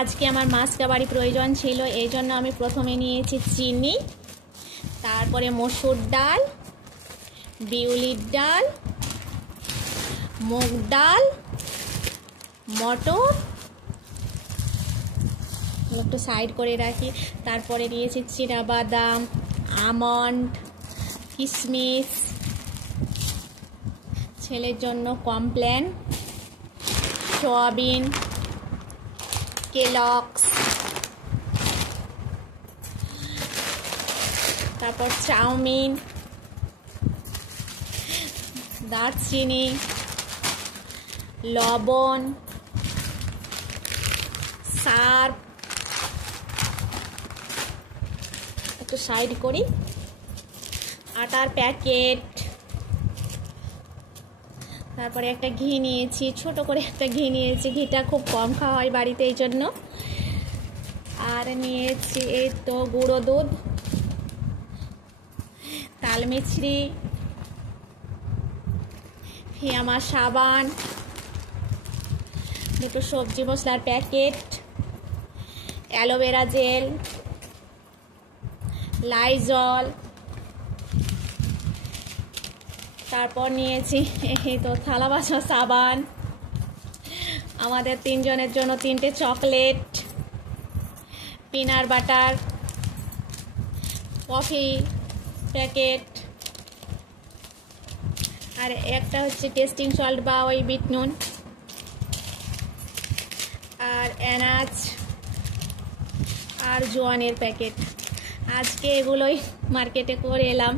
আজকে আমার মাছ কাবারি প্রয়োজন ছিল, এই জন্য আমি প্রথমে নিয়েছি চিনি, তারপরে মসুর ডাল, বিউলির ডাল, মুগ ডাল, মটর একটু সাইড করে রাখি। তারপরে নিয়েছি চিনাবাদাম, আমন্ড, কিশমিশ, ছেলের জন্য কমপ্ল্যান, সয়াবিন, কেলগস, তারপর চাউমিন, দারচিনি, লবণ, সার্ফ একটু সাইড করি, আটার প্যাকেট, তারপরে একটা ঘি নিয়েছি, ছোট করে একটা ঘি নিয়েছি, ঘিটা খুব কম খাওয়া হয় বাড়িতে এই জন্য। আর নিয়েছি এই তো গুঁড়ো দুধ, তালমিছরি, ফিয়ামা সাবান, দুটো সবজি মশলার প্যাকেট, অ্যালোভেরা জেল, লাইজল, তারপর নিয়েছি এই তো থালা বাসন সাবান, আমাদের তিনজনের জন্য 3টে chocolate, peanut butter, coffee packet, আর একটা হচ্ছে টেস্টিং সল্ট বা ওই বিট নুন, আর এনাচ আর জোয়ানের প্যাকেট। আজকে এগুলোই মার্কেটে করে এলাম।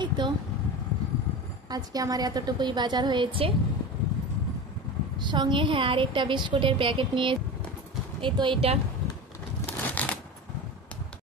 এই তো আজকে আমার এতটুকুই বাজার হয়েছে। সঙ্গে হ্যাঁ আরেকটা বিস্কুটের প্যাকেট নিয়ে এই তো এটা